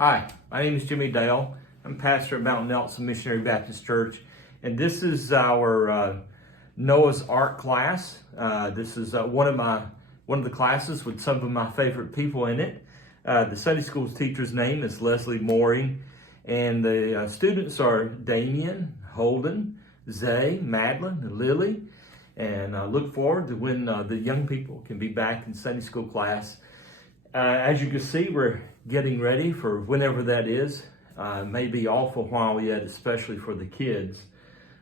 Hi, my name is Jimmy Dale. I'm pastor at Mount Nelson Missionary Baptist Church, and this is our Noah's Ark class. This is one of the classes with some of my favorite people in it. The Sunday school teacher's name is Leslie Mooring, and the students are Damien, Holden, Zay, Madeline, and Lily. And I look forward to when the young people can be back in Sunday school class. As you can see, we're getting ready for whenever that is. May be awful while yet, especially for the kids.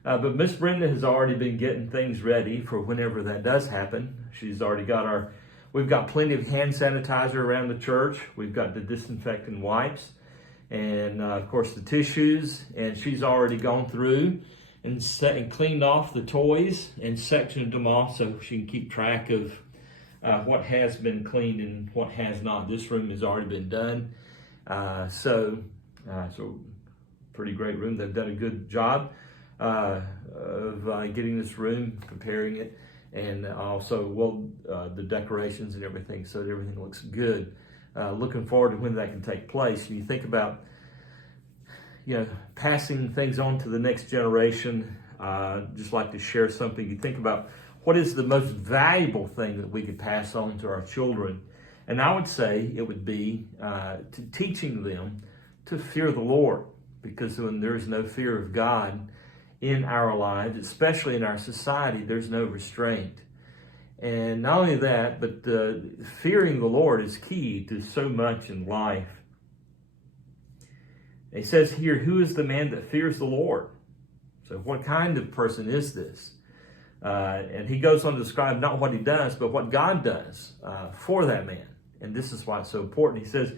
But Miss Brenda has already been getting things ready for whenever that does happen. She's already got we've got plenty of hand sanitizer around the church. We've got the disinfectant wipes and of course the tissues. And she's already gone through and cleaned off the toys and sectioned them off so she can keep track of what has been cleaned and what has not. This room has already been done. So pretty great room. They've done a good job of getting this room, preparing it, and also the decorations and everything, so that everything looks good. Looking forward to when that can take place. You think about, passing things on to the next generation. Just like to share something. You think about what is the most valuable thing that we could pass on to our children, and I would say it would be teaching them to fear the Lord, because when there's no fear of God in our lives, especially in our society, there's no restraint. And not only that, but fearing the Lord is key to so much in life. It says here, who is the man that fears the Lord? So what kind of person is this? And he goes on to describe not what he does, but what God does for that man. And this is why it's so important. He says,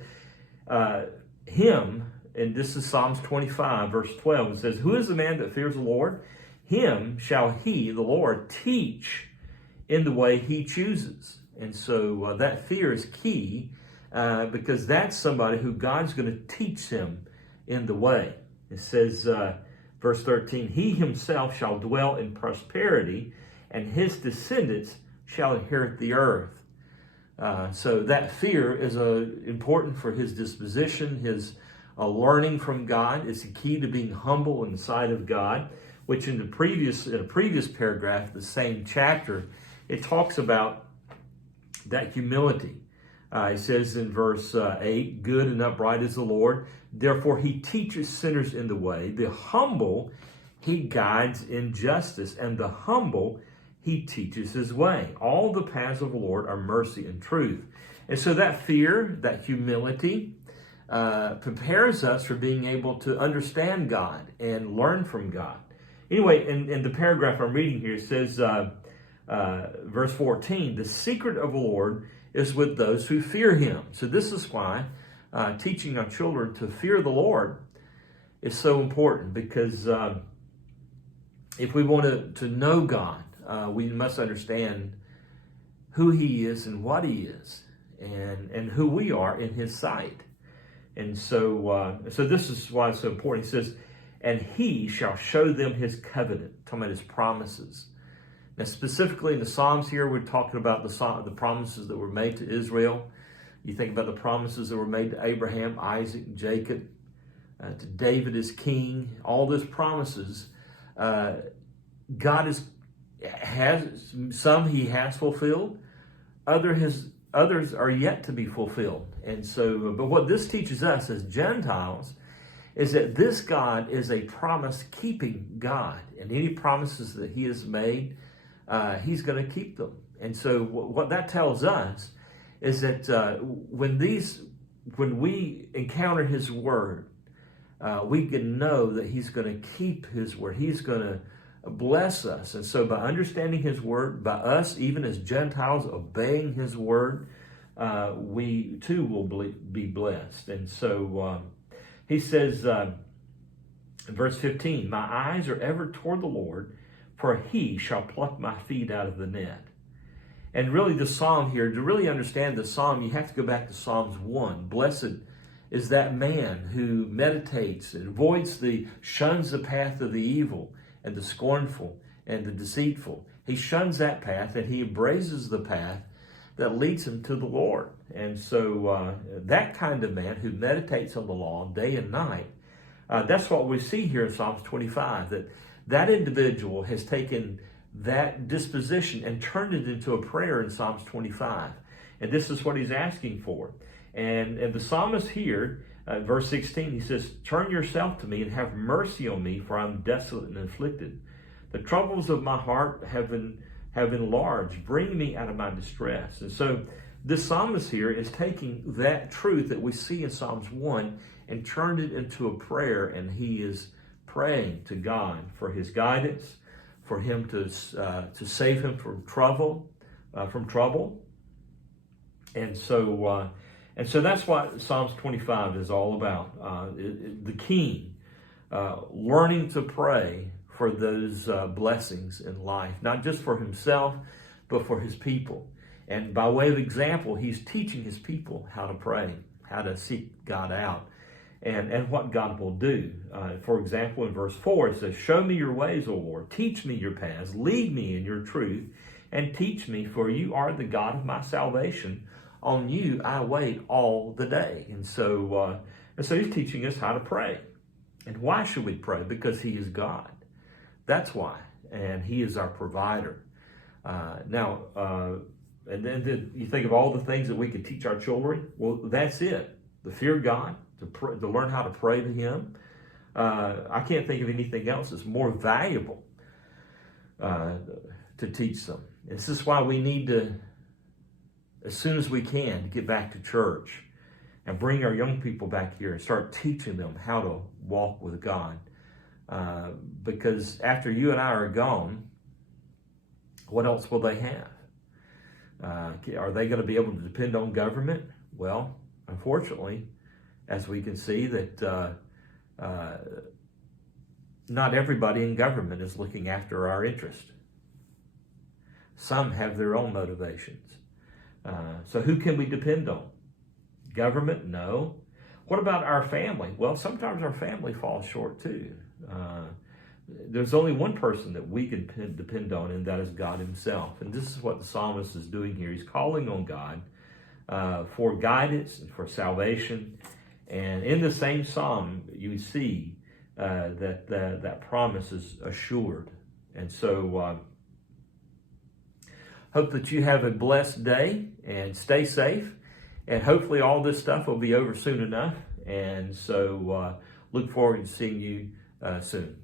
him, and this is Psalms 25, verse 12. It says, who is the man that fears the Lord? Him shall he, the Lord, teach in the way he chooses. And so that fear is key because that's somebody who God's going to teach him in the way. It says, verse 13, he himself shall dwell in prosperity, and his descendants shall inherit the earth. So that fear is important for his disposition, his learning from God. Is the key to being humble in the sight of God, which in a previous paragraph, the same chapter, it talks about that humility. It says in verse 8, good and upright is the Lord, therefore he teaches sinners in the way. The humble he guides in justice, and the humble he teaches his way. All the paths of the Lord are mercy and truth. And so that fear, that humility, prepares us for being able to understand God and learn from God. Anyway, in the paragraph I'm reading here, it says, verse 14, the secret of the Lord is with those who fear him. So this is why teaching our children to fear the Lord is so important, because if we want to know God, we must understand who he is and what he is, and who we are in his sight. And so this is why it's so important. He says, and he shall show them his covenant, talking about his promises. Now, specifically in the Psalms here, we're talking about the promises that were made to Israel. You think about the promises that were made to Abraham, Isaac, Jacob, to David as king. All those promises, God has some he has fulfilled. Others are yet to be fulfilled. And so, but what this teaches us as Gentiles is that this God is a promise-keeping God, and any promises that he has made, he's going to keep them. And so what that tells us is that when we encounter his word, we can know that he's going to keep his word. He's going to bless us. And so by understanding his word, by us, even as Gentiles, obeying his word, we too will be blessed. And so he says in verse 15, my eyes are ever toward the Lord, for he shall pluck my feet out of the net. And really the psalm here, to really understand the psalm, you have to go back to Psalms 1. Blessed is that man who meditates and shuns the path of the evil and the scornful and the deceitful. He shuns that path and he embraces the path that leads him to the Lord. And so that kind of man who meditates on the law day and night, that's what we see here in Psalms 25, that individual has taken that disposition and turned it into a prayer in Psalms 25. And this is what he's asking for. And the psalmist here, verse 16, he says, "Turn yourself to me and have mercy on me, for I'm desolate and afflicted. The troubles of my heart have enlarged. Bring me out of my distress." And so this psalmist here is taking that truth that we see in Psalms 1 and turned it into a prayer, and he is praying to God for his guidance, for him to save him from trouble. And so that's what Psalms 25 is all about. The king learning to pray for those blessings in life, not just for himself, but for his people. And by way of example, he's teaching his people how to pray, how to seek God out, and what God will do. For example, in verse 4, it says, "Show me your ways, O Lord. Teach me your paths. Lead me in your truth, and teach me, for you are the God of my salvation. On you I wait all the day." And so he's teaching us how to pray. And why should we pray? Because he is God. That's why. And he is our provider. And then you think of all the things that we could teach our children. Well, that's it. To fear God, to learn how to pray to him. I can't think of anything else that's more valuable to teach them. This is why we need to, as soon as we can, to get back to church and bring our young people back here and start teaching them how to walk with God. Because after you and I are gone, what else will they have? Are they going to be able to depend on government? Well, unfortunately, as we can see, that not everybody in government is looking after our interest. Some have their own motivations. So who can we depend on? Government? No. What about our family? Well, sometimes our family falls short too. There's only one person that we can depend on, and that is God himself. And this is what the psalmist is doing here. He's calling on God for guidance and for salvation. And in the same psalm, you see that promise is assured. And so hope that you have a blessed day and stay safe. And hopefully all this stuff will be over soon enough. And so look forward to seeing you soon.